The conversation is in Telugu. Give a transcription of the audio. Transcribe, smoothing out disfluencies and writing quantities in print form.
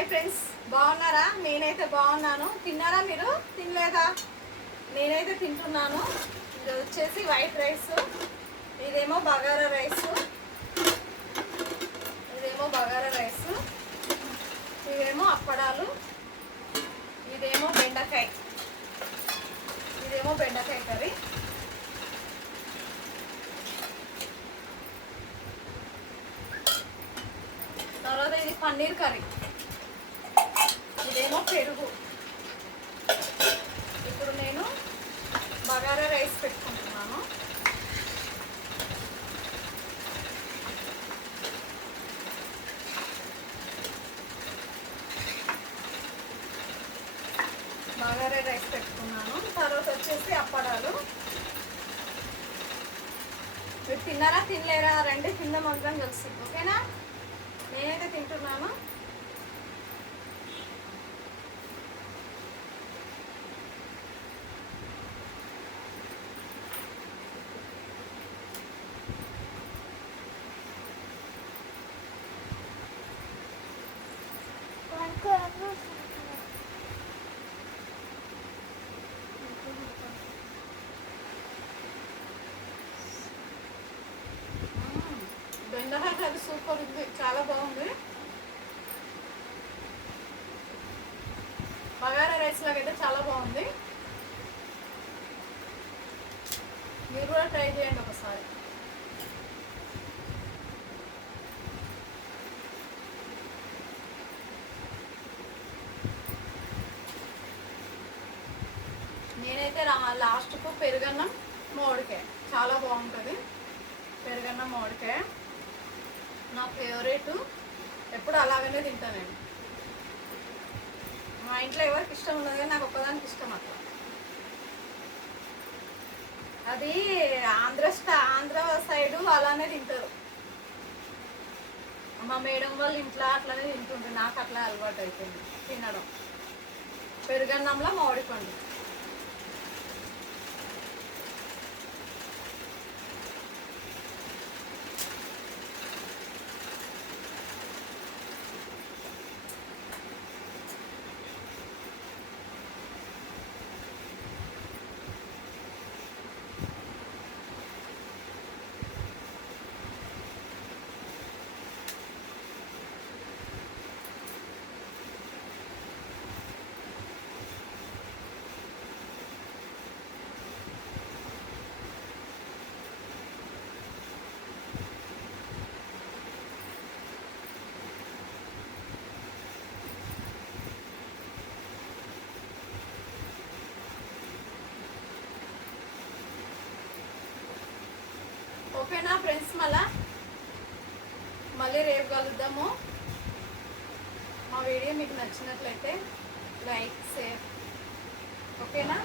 హాయ్ ఫ్రెండ్స్, బాగున్నారా? నేనైతే బాగున్నాను. తిన్నారా? మీరు తినలేదా? నేనైతే తింటున్నాను. ఇది వచ్చేసి వైట్ రైస్, ఇదేమో బగారా రైస్, ఇదేమో అప్పడాలు, ఇదేమో బెండకాయ కర్రీ, తర్వాత ఇది పన్నీర్ కర్రీ, ఇదేమో పెరుగు. ఇప్పుడు నేను బగారా రైస్ పెట్టుకుంటున్నాను. తర్వాత వచ్చేసి అప్పడాలు. మీరు తిన్నారా తినలేరా? రండి తిందాం అందరం కలిసి, ఓకేనా? నేనైతే తింటున్నాను. బెండకాయ కర్రీ సూపర్ ఉంది, చాలా బాగుంది. బగారా రైస్ లాగైతే చాలా బాగుంది. మీరు కూడా ట్రై చేయండి ఒకసారి. నేనైతే లాస్ట్కు పెరుగన్నం మామిడికాయ చాలా బాగుంటుంది. పెరుగన్నం మామిడికాయ నా ఫేవరెట్, ఎప్పుడు అలాగనే తింటాను నేను. మా ఇంట్లో ఎవరికి ఇష్టం ఉండదు కానీ నాకు ఒక్కదానికి ఇష్టం అట్లా. అది ఆంధ్ర సైడు అలానే తింటారు. మా మేడం వాళ్ళు ఇంట్లో అట్లనే తింటుంటారు. నాకు అట్లా అలవాటు అయిపోయింది తినడం. పెరుగన్నంలో మామిడి పండు. ఓకేనా ఫ్రెండ్స్? మళ్ళీ రేపు కలుద్దాము. మా వీడియో మీకు నచ్చినట్లయితే లైక్, షేర్, ఓకేనా?